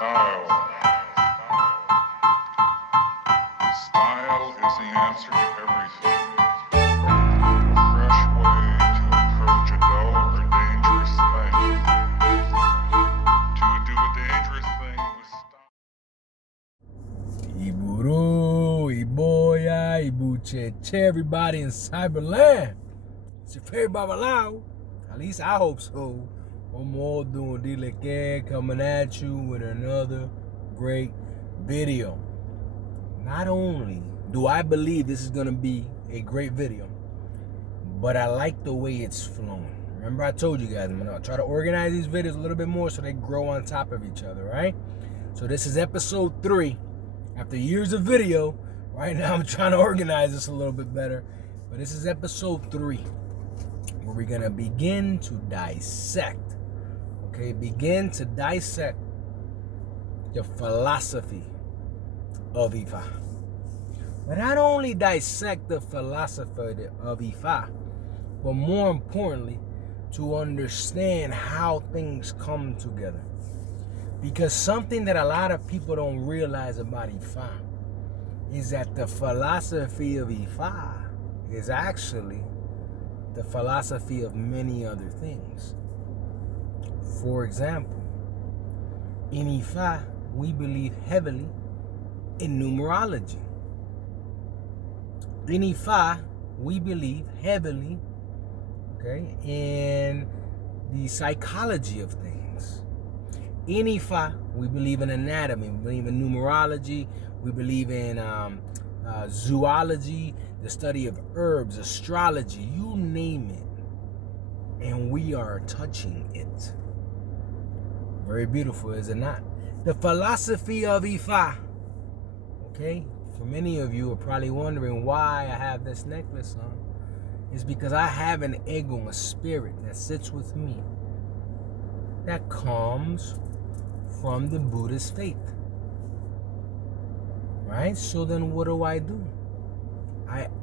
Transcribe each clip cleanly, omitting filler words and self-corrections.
Style. Style is the answer to everything. A fresh way to approach a dull or dangerous thing. To do a dangerous thing with style. Iburu, Iboya, Ibuche, everybody in Cyberland. It's your favorite Babalao. At least I hope so. I'm all doing Dileke coming at you with another great video. Not only do I believe this is going to be a great video, but I like the way it's flowing. Remember I told you guys, I'm going to try to organize these videos a little bit more so they grow on top of each other, right? So this is episode 3. After years of video, right now I'm trying to organize this a little bit better. But this is episode 3, where we're going to begin to dissect. Okay, begin to dissect the philosophy of Ifa. But not only dissect the philosophy of Ifa, but more importantly, to understand how things come together. Because something that a lot of people don't realize about Ifa is that the philosophy of Ifa is actually the philosophy of many other things. For example, in Ifa, we believe heavily in numerology. In Ifa, we believe heavily, in the psychology of things. In Ifa, we believe in anatomy, we believe in numerology, we believe in zoology, the study of herbs, astrology, you name it, and we are touching it. Very beautiful, is it not? The philosophy of Ifa. Okay? For many of you are probably wondering why I have this necklace on. It's because I have an ego, a spirit that sits with me that comes from the Buddhist faith. Right? So then what do?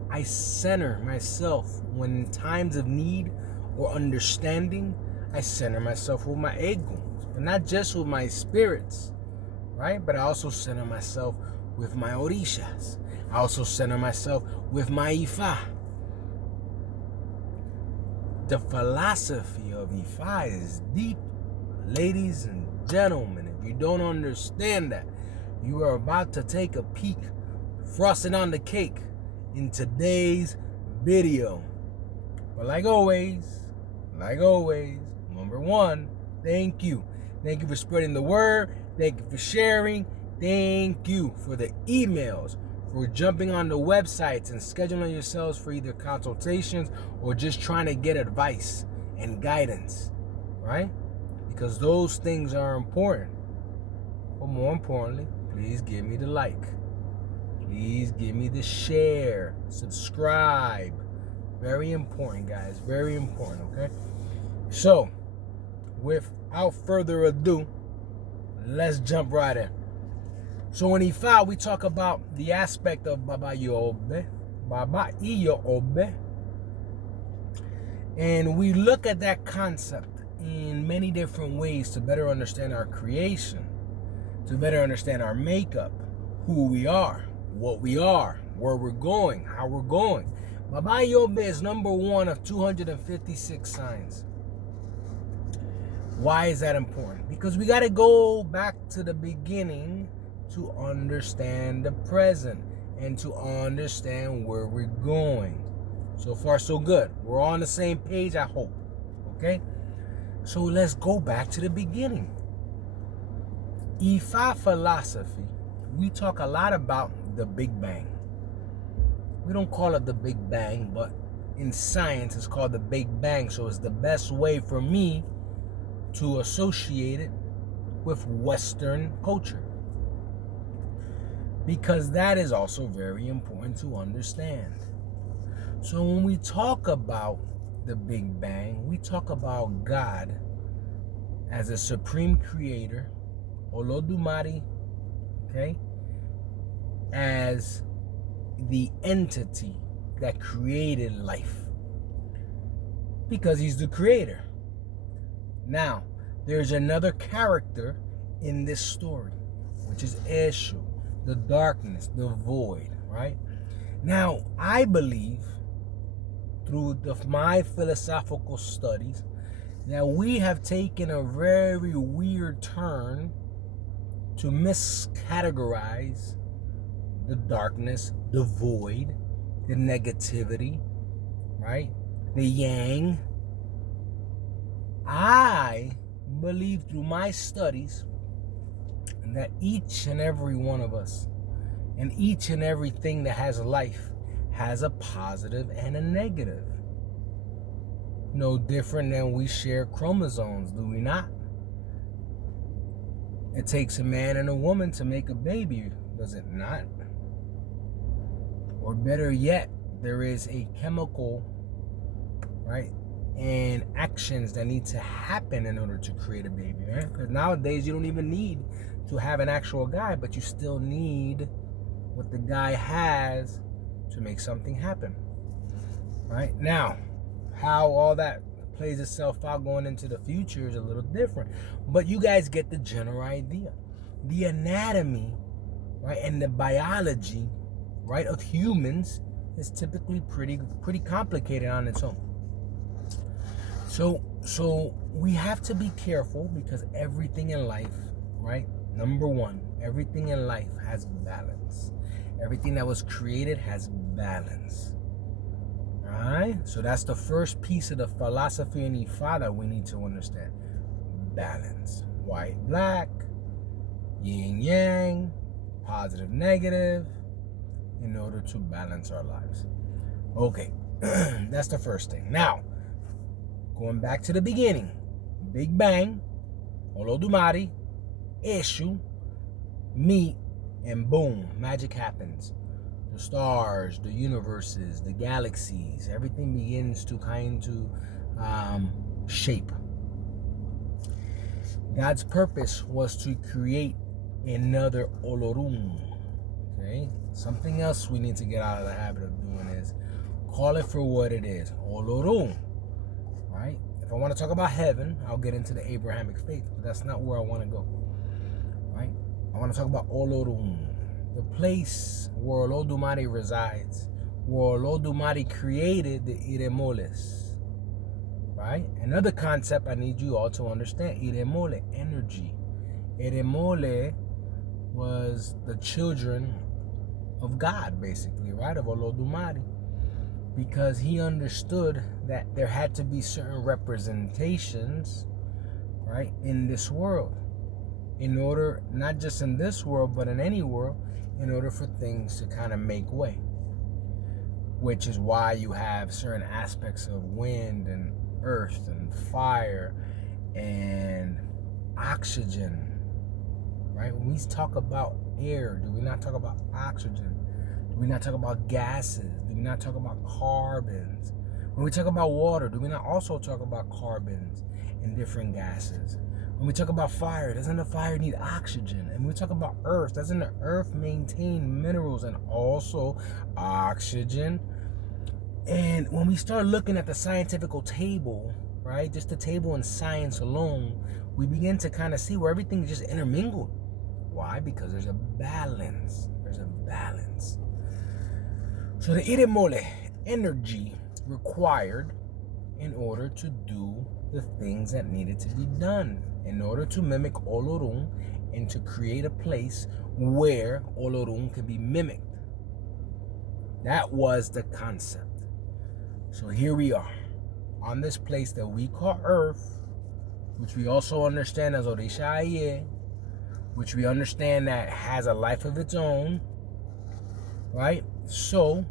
I center myself when in times of need or understanding. I center myself with my ego. But not just with my spirits, right? But I also center myself with my Orishas. I also center myself with my Ifa. The philosophy of Ifa is deep, ladies and gentlemen. If you don't understand that, you are about to take a peek, frosting on the cake, in today's video. But like always, number one, thank you. Thank you for spreading the word. Thank you for sharing. Thank you for the emails, for jumping on the websites and scheduling yourselves for either consultations or just trying to get advice and guidance, right? Because those things are important. But more importantly, please give me the like. Please give me the share. Subscribe. Very important, guys. Very important, okay? So, without further ado, let's jump right in. So in Ifa, we talk about the aspect of Baba Iyobe, and we look at that concept in many different ways to better understand our creation, to better understand our makeup, who we are, what we are, where we're going, how we're going. Baba Iyobe is number 1 of 256 signs. Why is that important? Because we got to go back to the beginning to understand the present and to understand where we're going. So far, so good. We're on the same page, I hope. Okay? So let's go back to the beginning. Ifa philosophy, we talk a lot about the Big Bang. We don't call it the Big Bang, but in science, it's called the Big Bang. So it's the best way for me to associate it with Western culture, because that is also very important to understand. So when we talk about the Big Bang, we talk about God as a supreme creator, Olodumare, okay, as the entity that created life, because he's the creator. Now, there's another character in this story, which is Eshu, the darkness, the void, right? Now, I believe through my philosophical studies that we have taken a very weird turn to miscategorize the darkness, the void, the negativity, right? The yang. I believe through my studies that each and every one of us and each and everything that has life has a positive and a negative. No different than we share chromosomes, do we not? It takes a man and a woman to make a baby, does it not? Or better yet, there is a chemical, right, and actions that need to happen in order to create a baby, right? Because nowadays you don't even need to have an actual guy, but you still need what the guy has to make something happen, right? Now, how all that plays itself out going into the future is a little different, but you guys get the general idea. The anatomy, right, and the biology, right, of humans is typically pretty complicated on its own. So we have to be careful because everything in life, right? Number one, everything in life has balance. Everything that was created has balance. Alright? So that's the first piece of the philosophy in Ifa that we need to understand. Balance. White, black, yin, yang, positive, negative, in order to balance our lives. Okay, that's the first thing. Now, going back to the beginning. Big Bang, Olodumare, Eshu, meet, and boom, magic happens. The stars, the universes, the galaxies, everything begins to kind of shape. God's purpose was to create another Olorum. Okay? Something else we need to get out of the habit of doing is call it for what it is. Olorum. Right? If I want to talk about heaven, I'll get into the Abrahamic faith, but that's not where I want to go. Right? I want to talk about Olorum, the place where Olodumare resides, where Olodumare created the Iremoles. Right? Another concept I need you all to understand, Iremole, energy. Iremole was the children of God, basically, right? Of Olodumare. Because he understood that there had to be certain representations, right, in this world. In order, not just in this world, but in any world, in order for things to kind of make way. Which is why you have certain aspects of wind and earth and fire and oxygen, right? When we talk about air, do we not talk about oxygen? Do we not talk about gases? Do we not talk about carbons? When we talk about water, do we not also talk about carbons and different gases? When we talk about fire, doesn't the fire need oxygen? And when we talk about earth, doesn't the earth maintain minerals and also oxygen? And when we start looking at the scientific table, right, just the table in science alone, we begin to kind of see where everything is just intermingled. Why? Because there's a balance. There's a balance. So the Iremole, energy required in order to do the things that needed to be done, in order to mimic Olorum and to create a place where Olorum could be mimicked. That was the concept. So here we are, on this place that we call Earth, which we also understand as Orisha, which we understand that has a life of its own, right? So,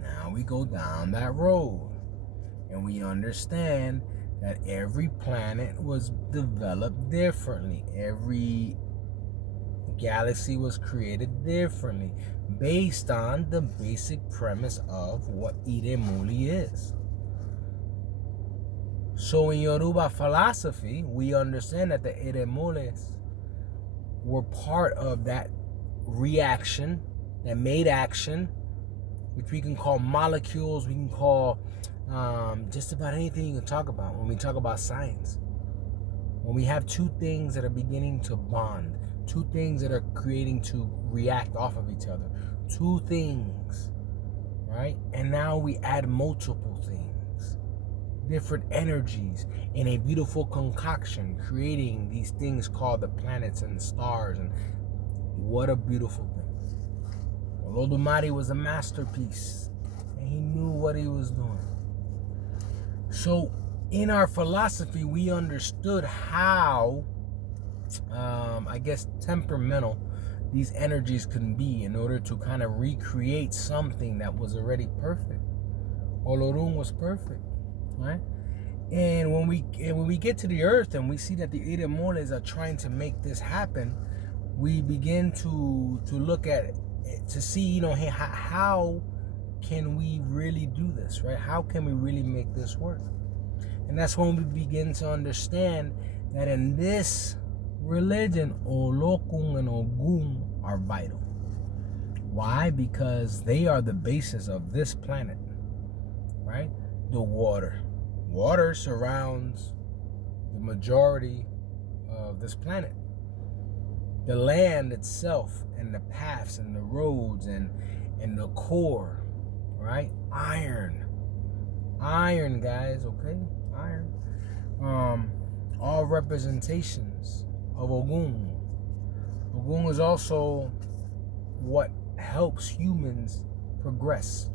now we go down that road, and we understand that every planet was developed differently. Every galaxy was created differently, based on the basic premise of what Iremole is. So in Yoruba philosophy, we understand that the Iremoles were part of that reaction that made action, which we can call molecules, we can call just about anything you can talk about when we talk about science. when we have two things that are beginning to bond, two things that are creating to react off of each other, two things, right? And now we add multiple things, different energies in a beautiful concoction, creating these things called the planets and the stars. And what a beautiful thing. Olodumare was a masterpiece, and he knew what he was doing. So in our philosophy, we understood how, temperamental these energies can be in order to kind of recreate something that was already perfect. Olorun was perfect, right? And when we get to the earth and we see that the Eremoles are trying to make this happen, we begin to look at it to see, hey, how can we really do this, right? How can we really make this work? And that's when we begin to understand that in this religion, Olokun and Ogun are vital. Why? Because they are the basis of this planet, right? The water. Water surrounds the majority of this planet. The land itself and the paths and the roads and the core, right? Iron, guys, okay? Iron. All representations of Ogun. Ogun is also what helps humans progress.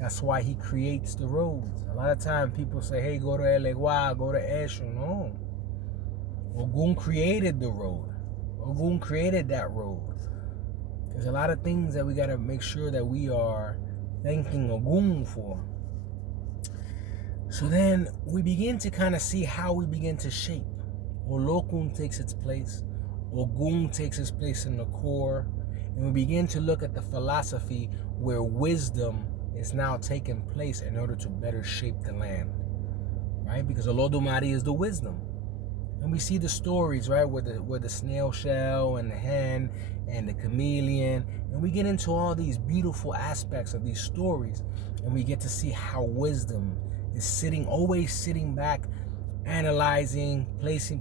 That's why he creates the roads. A lot of times people say, hey, go to Elegua, go to Eshu. No. Ogun created the road. Ogun created that road. There's a lot of things that we got to make sure that we are thanking Ogun for. So then we begin to kind of see how we begin to shape. Olokun takes its place. Ogun takes its place in the core. And we begin to look at the philosophy where wisdom is now taking place in order to better shape the land. Right? Because Olodumare is the wisdom. And we see the stories, right, where the snail shell and the hen and the chameleon. And we get into all these beautiful aspects of these stories. And we get to see how wisdom is always sitting back, analyzing,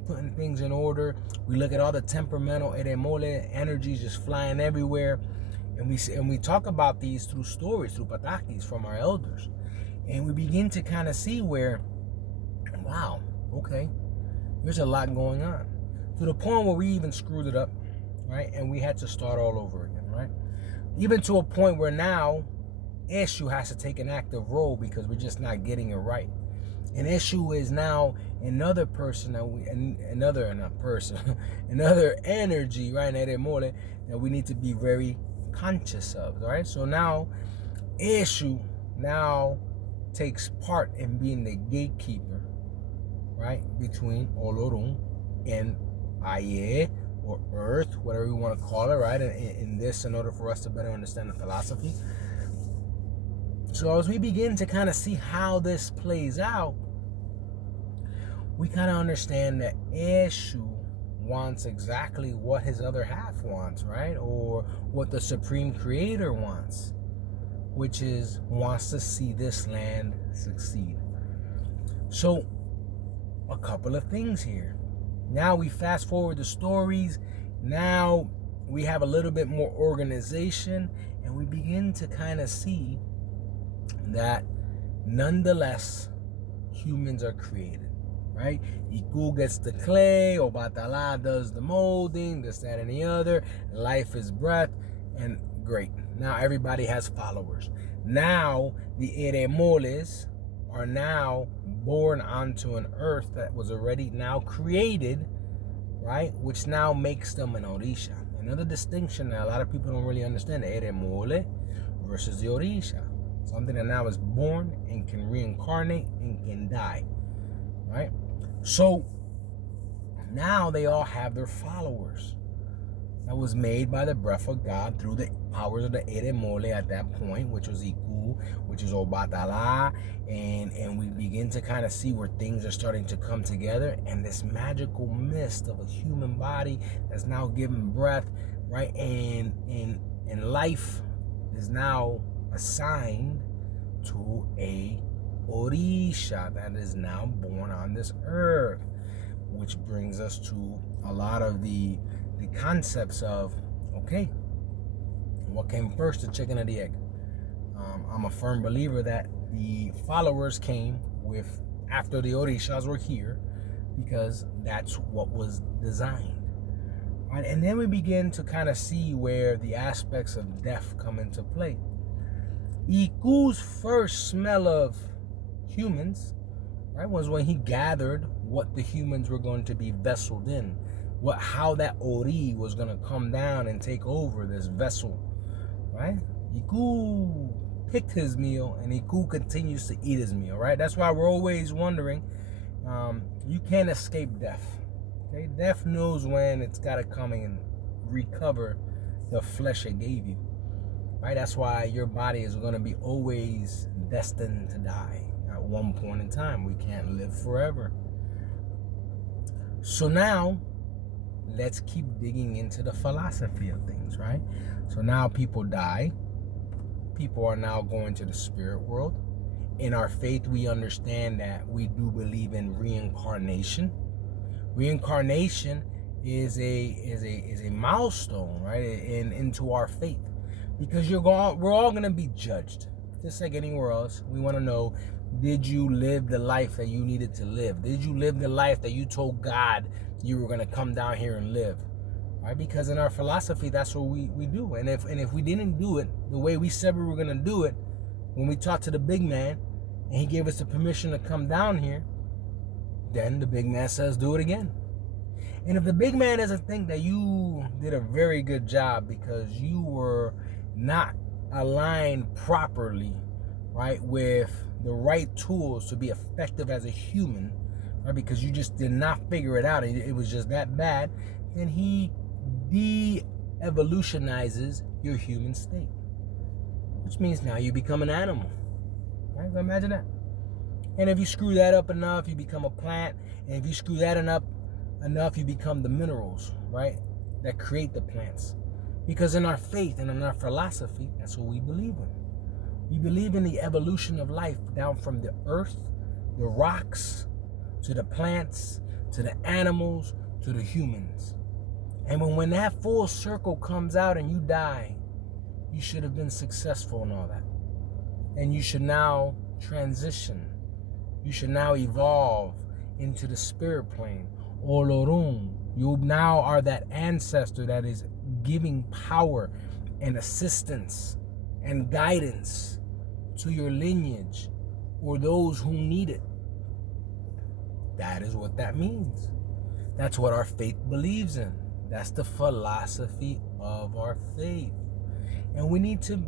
putting things in order. We look at all the temperamental Eremole energies just flying everywhere. And we talk about these through stories, through patakis from our elders. And we begin to kind of see where, wow, okay, there's a lot going on. To the point where we even screwed it up, right? And we had to start all over again, right? Even to a point where now Eshu has to take an active role because we're just not getting it right. And Eshu is now another person another energy, right? That we need to be very conscious of, right? So now Eshu now takes part in being the gatekeeper, right, between Olorun and Aye, or Earth, whatever you want to call it, right, in this, in order for us to better understand the philosophy. So as we begin to kind of see how this plays out, we kind of understand that Eshu wants exactly what his other half wants, right? Or what the Supreme Creator wants, which is wants to see this land succeed. So a couple of things here. Now we fast forward the stories. Now we have a little bit more organization, and we begin to kind of see that nonetheless humans are created, right? Iku gets the clay, Obatala does the molding, this, that, and the other. Life is breath, and great. Now everybody has followers. Now the Eremoles are now born onto an earth that was already now created, right? Which now makes them an Orisha. Another distinction that a lot of people don't really understand, the Eremole versus the Orisha. Something that now is born and can reincarnate and can die, right? So now they all have their followers. That was made by the breath of God through the powers of the Eremole at that point, which was Iku, which is Obatala, and we begin to kind of see where things are starting to come together, and this magical mist of a human body that's now given breath, right? And life is now assigned to a Orisha that is now born on this earth. which brings us to a lot of the concepts of, okay, what came first, the chicken or the egg? I'm a firm believer that the followers came with after the Orishas were here, because that's what was designed. Right? And then we begin to kind of see where the aspects of death come into play. Iku's first smell of humans, right, was when he gathered what the humans were going to be vesseled in, how that Ori was going to come down and take over this vessel, right? Iku picked his meal, and Iku continues to eat his meal, right? That's why we're always wondering, you can't escape death. Okay, death knows when it's got to come and recover the flesh it gave you, right? That's why your body is going to be always destined to die at one point in time. We can't live forever. So now, let's keep digging into the philosophy of things, right? So now people die. People are now going to the spirit world. In our faith, we understand that we do believe in reincarnation. Reincarnation is a milestone, right, into our faith, because we're all going to be judged, just like anywhere else. We want to know, did you live the life that you needed to live? Did you live the life that you told God you were going to come down here and live? Right? Because in our philosophy, that's what we do. And if we didn't do it the way we said we were going to do it, when we talked to the big man and he gave us the permission to come down here, then the big man says, do it again. And if the big man doesn't think that you did a very good job because you were not aligned properly, right, with the right tools to be effective as a human, right, because you just did not figure it out, it was just that bad, then he de-evolutionizes your human state, which means now you become an animal, right? So imagine that. And if you screw that up enough, you become a plant. And if you screw that enough, you become the minerals, right, that create the plants. Because in our faith and in our philosophy, that's what we believe in. We believe in the evolution of life down from the earth, the rocks, to the plants, to the animals, to the humans. And when that full circle comes out and you die, you should have been successful in all that. And you should now transition. You should now evolve into the spirit plane. Olorum. You now are that ancestor that is giving power and assistance and guidance to your lineage or those who need it. That is what that means. That's what our faith believes in. That's the philosophy of our faith. And we need to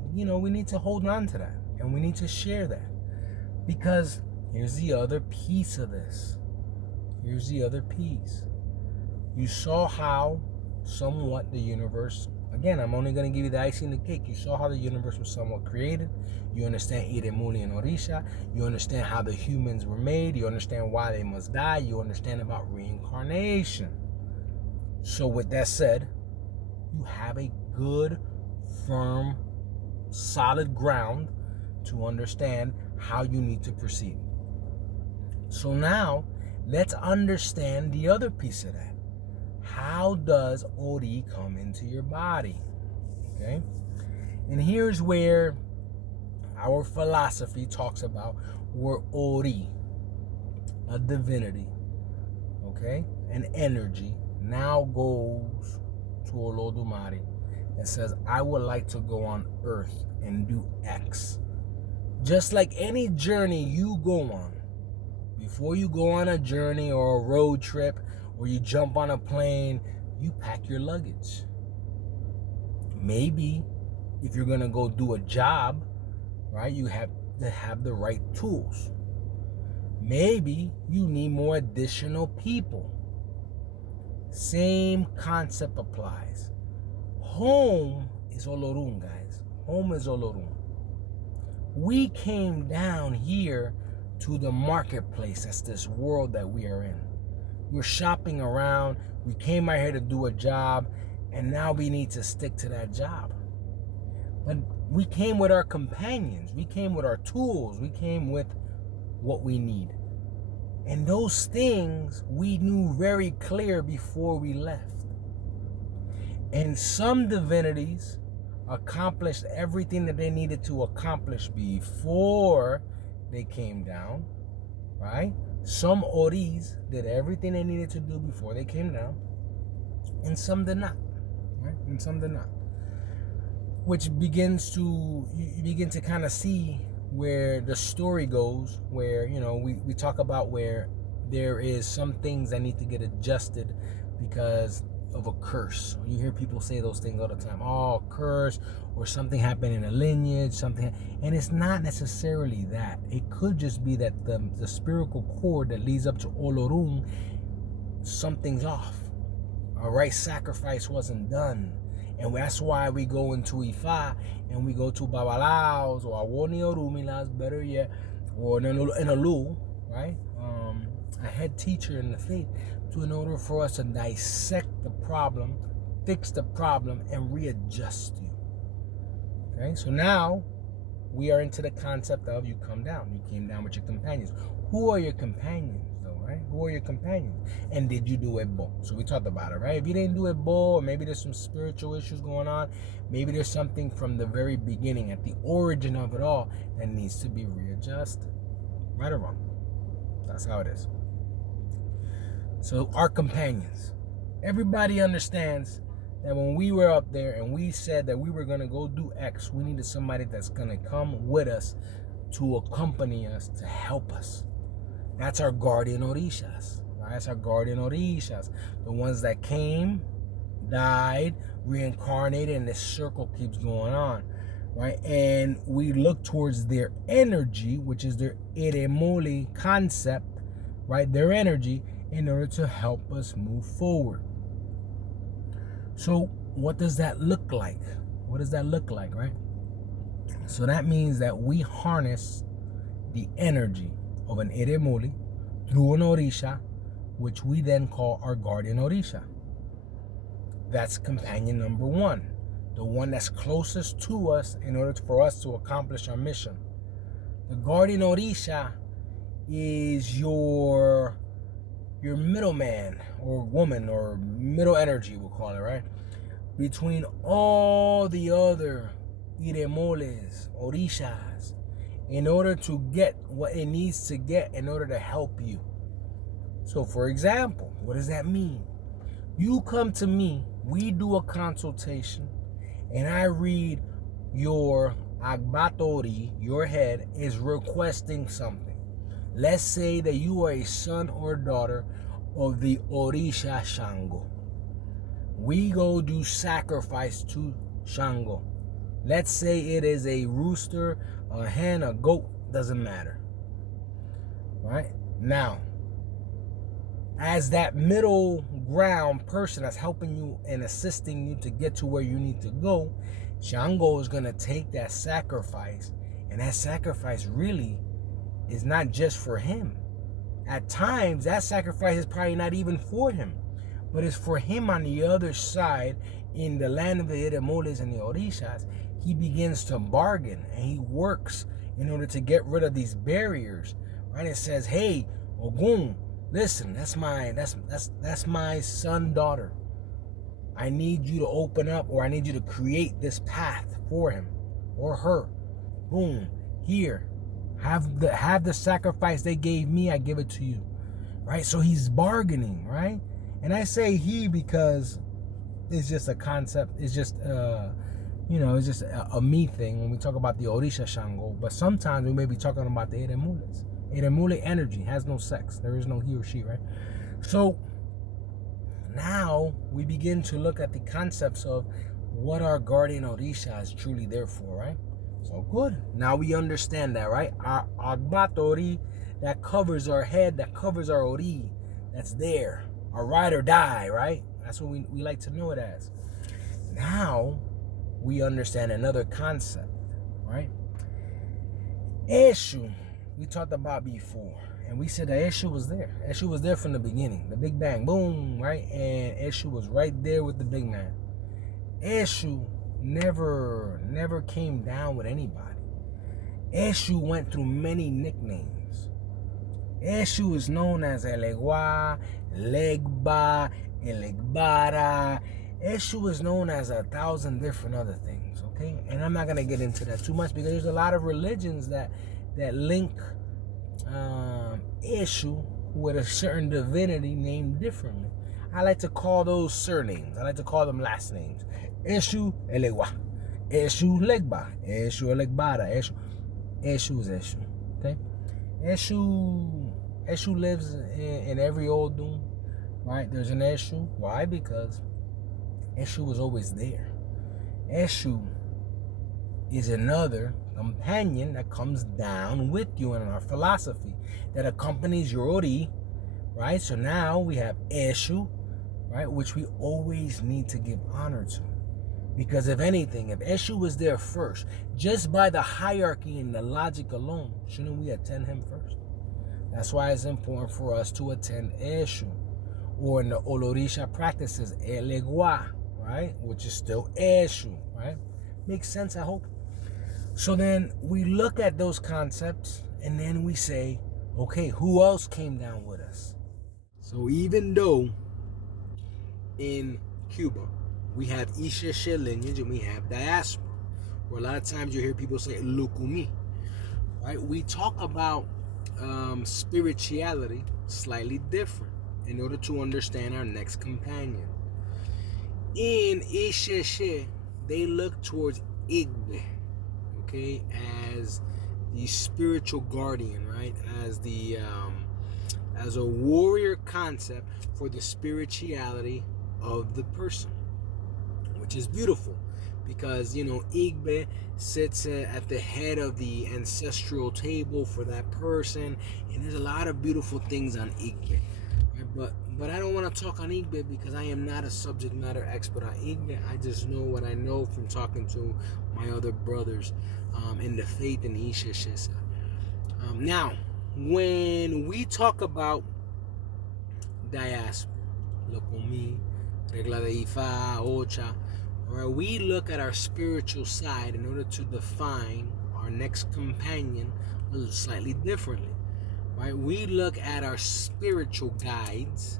hold on to that. And we need to share that. Because here's the other piece of this. Here's the other piece. You saw how somewhat the universe, again, I'm only going to give you the icing on the cake. You saw how the universe was somewhat created. You understand Iremuni and Orisha. You understand how the humans were made. You understand why they must die. You understand about reincarnation. So with that said, you have a good, firm, solid ground to understand how you need to proceed. So now, let's understand the other piece of that. How does Ori come into your body? Okay? And here's where our philosophy talks about where Ori, a divinity, okay, an energy, now goes to Olodumare and says, I would like to go on earth and do X. Just like any journey you go on, before you go on a journey or a road trip or you jump on a plane, you pack your luggage. Maybe if you're going to go do a job, right, you have to have the right tools. Maybe you need more additional people. Same concept applies. Home is Olorum, guys. Home is Olorum. We came down here to the marketplace. That's this world that we are in. We're shopping around. We came out here to do a job, and now we need to stick to that job. But we came with our companions. We came with our tools. We came with what we need. And those things we knew very clear before we left. And some divinities accomplished everything that they needed to accomplish before they came down, right? Some Oris did everything they needed to do before they came down, and some did not, right? And some did not. Which you begin to kind of see where the story goes, where, we talk about where there is some things that need to get adjusted because of a curse. You hear people say those things all the time. Oh, curse, or something happened in a lineage, and it's not necessarily that. It could just be that the spiritual cord that leads up to Olorum, something's off. A right sacrifice wasn't done. And that's why we go into Ifa and we go to Babalaos or Awoni Orumilas, better yet, or in a Lu, right? A head teacher in the faith, in order for us to dissect the problem, fix the problem, and readjust you. Okay, so now we are into the concept of you come down. You came down with your companions. Who are your companions, though, right? Who are your companions? And did you do it bo? So we talked about it, right? If you didn't do it bo, or maybe there's some spiritual issues going on, maybe there's something from the very beginning, at the origin of it all, that needs to be readjusted. Right or wrong? That's how it is. So our companions. Everybody understands that when we were up there and we said that we were going to go do X, we needed somebody that's going to come with us, to accompany us, to help us. That's our guardian Orishas. Right? That's our guardian Orishas. The ones that came, died, reincarnated, and this circle keeps going on. Right? And we look towards their energy, which is their Eremole concept, right? Their energy, in order to help us move forward. So what does that look like? What does that look like, right? So that means that we harness the energy of an Eremole through an Orisha, which we then call our guardian Orisha. That's companion number one, the one that's closest to us in order for us to accomplish our mission. The guardian Orisha is your middleman or woman, or middle energy, we'll call it, right? Between all the other Iremoles, Orishas, in order to get what it needs to get in order to help you. So for example, what does that mean? You come to me, we do a consultation, and I read your Agbatori, your head is requesting something. Let's say that you are a son or daughter of the Orisha Shango. We go do sacrifice to Shango. Let's say it is a rooster, a hen, a goat, doesn't matter. Right? Now, as that middle ground person that's helping you and assisting you to get to where you need to go, Shango is going to take that sacrifice, and that sacrifice really is not just for him. At times, that sacrifice is probably not even for him, but it's for him on the other side, in the land of the Iremoles and the Orishas. He begins to bargain, and he works in order to get rid of these barriers. Right? It says, hey, Ogun, listen, that's my son, daughter. I need you to open up, or I need you to create this path for him or her. Boom, here. Have the sacrifice they gave me, I give it to you. Right? So he's bargaining, right? And I say he because it's just a concept. It's just it's just a me thing when we talk about the Orisha Shango. But sometimes we may be talking about the Eremules. Eremule energy has no sex. There is no he or she, right? So now we begin to look at the concepts of what our guardian Orisha is truly there for, right? So good. Now we understand that, right? Our Agbatori, that covers our head, that covers our Ori, that's there. Our ride or die, right? That's what we like to know it as. Now we understand another concept, right? Eshu, we talked about before, and we said that Eshu was there. Eshu was there from the beginning, the Big Bang, boom, right? And Eshu was right there with the big man. Eshu never came down with anybody. Eshu went through many nicknames. Eshu is known as Elegua, Legba, Elegbara. Eshu is known as 1,000 different other things, okay? And I'm not going to get into that too much because there's a lot of religions that link Eshu with a certain divinity named differently. I like to call those surnames. I like to call them last names. Eshu Elegua, Eshu Legba, Eshu Elegbara, Eshu is Eshu, okay? Eshu lives in every old doom, right? There's an Eshu. Why? Because Eshu was always there. Eshu is another companion that comes down with you in our philosophy that accompanies your Ori, right? So now we have Eshu, right? Which we always need to give honor to. Because if anything, if Eshu was there first, just by the hierarchy and the logic alone, shouldn't we attend him first? That's why it's important for us to attend Eshu. Or in the Olorisha practices, Elegua, right? Which is still Eshu, right? Makes sense, I hope. So then we look at those concepts and then we say, okay, who else came down with us? So even though in Cuba, we have Isha lineage and we have diaspora, where a lot of times you hear people say Lukumi, right? We talk about spirituality slightly different in order to understand our next companion. In Isha, they look towards Igbe, okay, as the spiritual guardian, right? As a warrior concept for the spirituality of the person, which is beautiful because, Igbe sits at the head of the ancestral table for that person, and there's a lot of beautiful things on Igbe, right? But I don't want to talk on Igbe because I am not a subject matter expert on Igbe. I just know what I know from talking to my other brothers in the faith in Isha. Now, when we talk about diaspora, Lokomi, Regla de Ifa, Osha, right, we look at our spiritual side in order to define our next companion slightly differently, right? We look at our spiritual guides,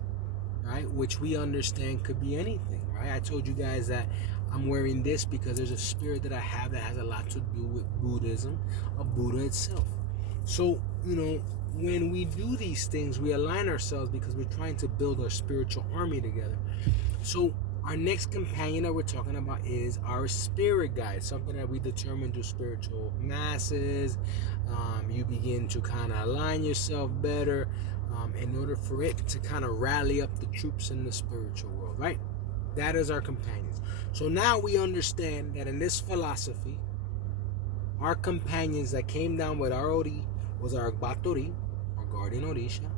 right, which we understand could be anything, right? I told you guys that I'm wearing this because there's a spirit that I have that has a lot to do with Buddhism, of Buddha itself. So, when we do these things, we align ourselves because we're trying to build our spiritual army together. So our next companion that we're talking about is our spirit guide, something that we determine through spiritual masses. You begin to kind of align yourself better in order for it to kind of rally up the troops in the spiritual world, right? That is our companions. So now we understand that in this philosophy, our companions that came down with our Ori was our Batori, our guardian Orisha,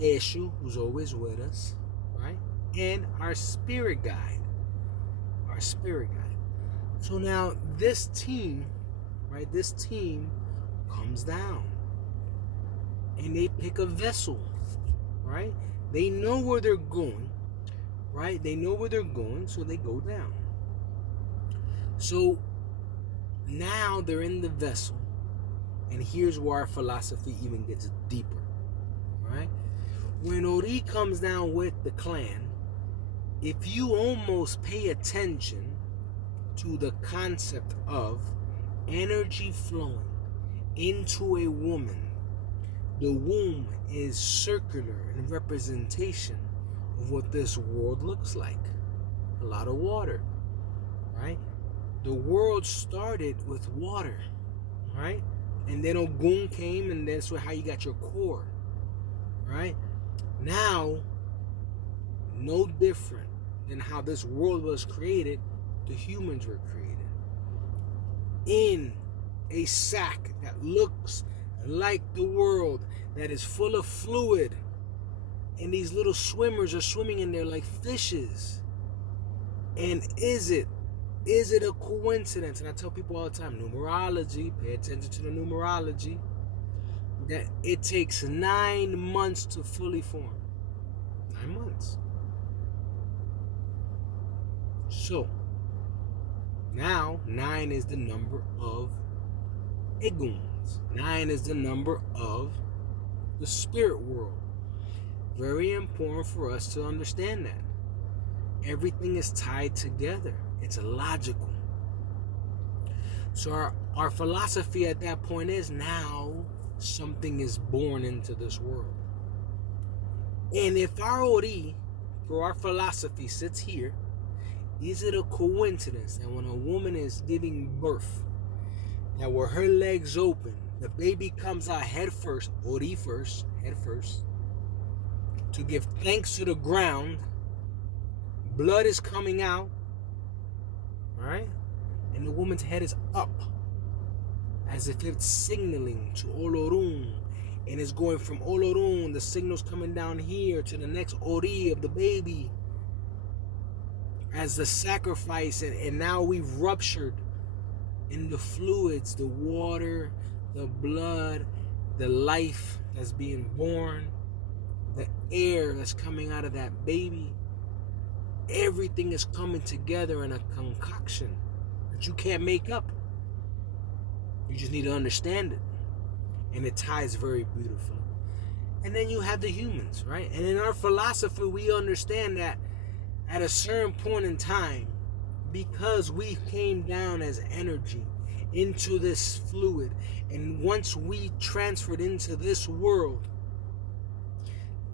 Eshu, who's always with us, right? And our spirit guide. So now this team, right? This team comes down and they pick a vessel, right? They know where they're going, right? They know where they're going, so they go down. So now they're in the vessel, and here's where our philosophy even gets deeper, right? When Ori comes down with the clan, if you almost pay attention to the concept of energy flowing into a woman, the womb is circular in representation of what this world looks like. A lot of water, right? The world started with water, right? And then Ogun came, and that's how you got your core, right? Now, no different than how this world was created, the humans were created. In a sack that looks like the world, that is full of fluid, and these little swimmers are swimming in there like fishes. And is it a coincidence? And I tell people all the time, numerology, pay attention to the numerology, that it takes 9 months to fully form. 9 months. So, now 9 is the number of Eguns. 9 is the number of the spirit world. Very important for us to understand that. Everything is tied together. It's logical. So our philosophy at that point is now something is born into this world. And if our Ori, for our philosophy, sits here, is it a coincidence that when a woman is giving birth, that where her legs open, the baby comes out head first, Ori first, head first, to give thanks to the ground, blood is coming out, all right? And the woman's head is up, as if it's signaling to Olorun, and it's going from Olorun, the signal's coming down here to the next Ori of the baby, as the sacrifice, and now we've ruptured in the fluids, the water, the blood, the life that's being born, the air that's coming out of that baby. Everything is coming together in a concoction that you can't make up. You just need to understand it. And it ties very beautifully. And then you have the humans, right? And in our philosophy, we understand that at a certain point in time, because we came down as energy into this fluid, and once we transferred into this world,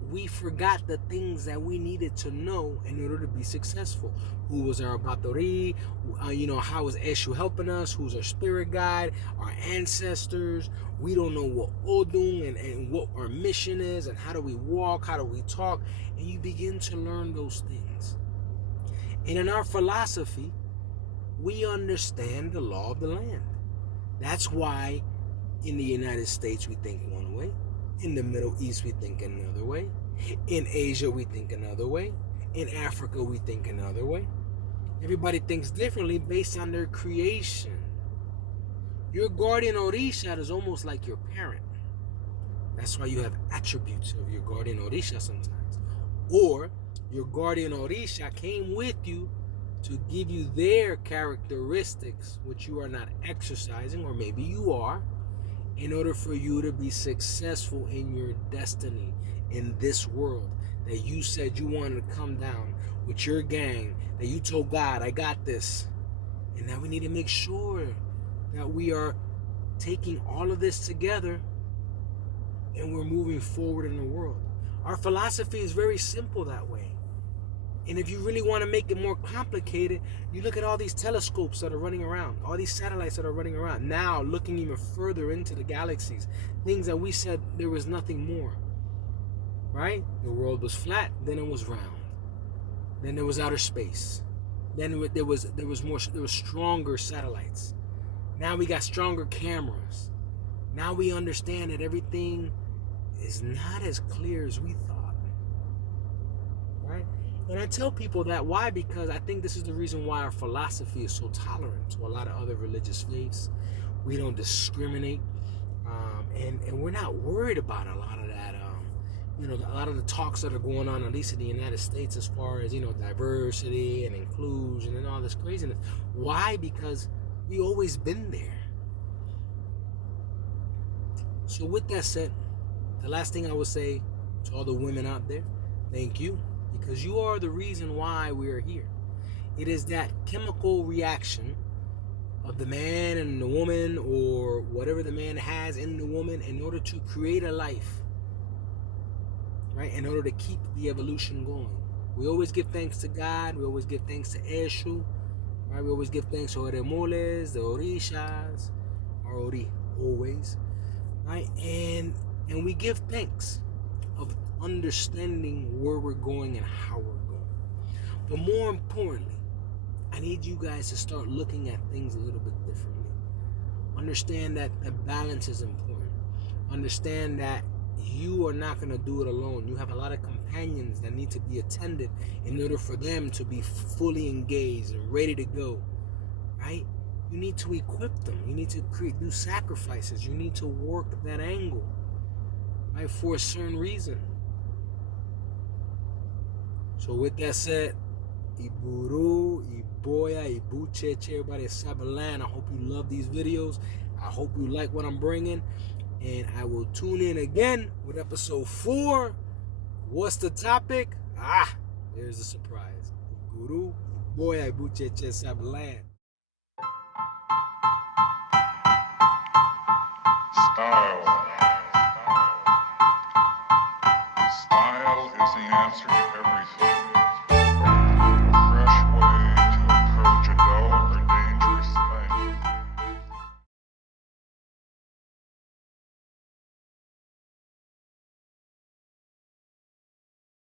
we forgot the things that we needed to know in order to be successful. Who was our Batori? How is Eshu helping us? Who's our spirit guide? Our ancestors. We don't know what Odung and what our mission is, and how do we walk? How do we talk? And you begin to learn those things. And in our philosophy, we understand the law of the land. That's why in the United States we think one way. In the Middle East we think another way. In Asia we think another way. In Africa we think another way. Everybody thinks differently based on their creation. Your guardian Orisha is almost like your parent. That's why you have attributes of your guardian Orisha sometimes. Or your guardian Orisha came with you to give you their characteristics, which you are not exercising, or maybe you are, in order for you to be successful in your destiny in this world. That you said you wanted to come down with your gang, that you told God, I got this. And now we need to make sure that we are taking all of this together and we're moving forward in the world. Our philosophy is very simple that way. And if you really want to make it more complicated, you look at all these telescopes that are running around, all these satellites that are running around, now looking even further into the galaxies, things that we said there was nothing more, right? The world was flat, then it was round. Then there was outer space. Then there was stronger satellites. Now we got stronger cameras. Now we understand that everything is not as clear as we thought, right? And I tell people that, why? Because I think this is the reason why our philosophy is so tolerant to a lot of other religious faiths. We don't discriminate, and we're not worried about a lot of that. A lot of the talks that are going on, at least in the United States, as far as diversity and inclusion and all this craziness. Why? Because we always been there. So with that said, the last thing I would say to all the women out there, thank you. Because you are the reason why we are here. It is that chemical reaction of the man and the woman, or whatever the man has in the woman, in order to create a life, right? In order to keep the evolution going. We always give thanks to God. We always give thanks to Eshu, right? We always give thanks to Oremoles, the Orishas, our Ori, always, right? And we give thanks of understanding where we're going and how we're going. But more importantly, I need you guys to start looking at things a little bit differently. Understand that the balance is important. Understand that you are not going to do it alone. You have a lot of companions that need to be attended in order for them to be fully engaged and ready to go, right? You need to equip them. You need to do sacrifices. You need to work that angle, right, for a certain reason. So with that said, Iburu, Iboya, Ibucheche, everybody at Cyberland, I hope you love these videos. I hope you like what I'm bringing. And I will tune in again with episode 4. What's the topic? There's a surprise. Guru, boy, I bucheche sablan. Style. Style is the answer to everything.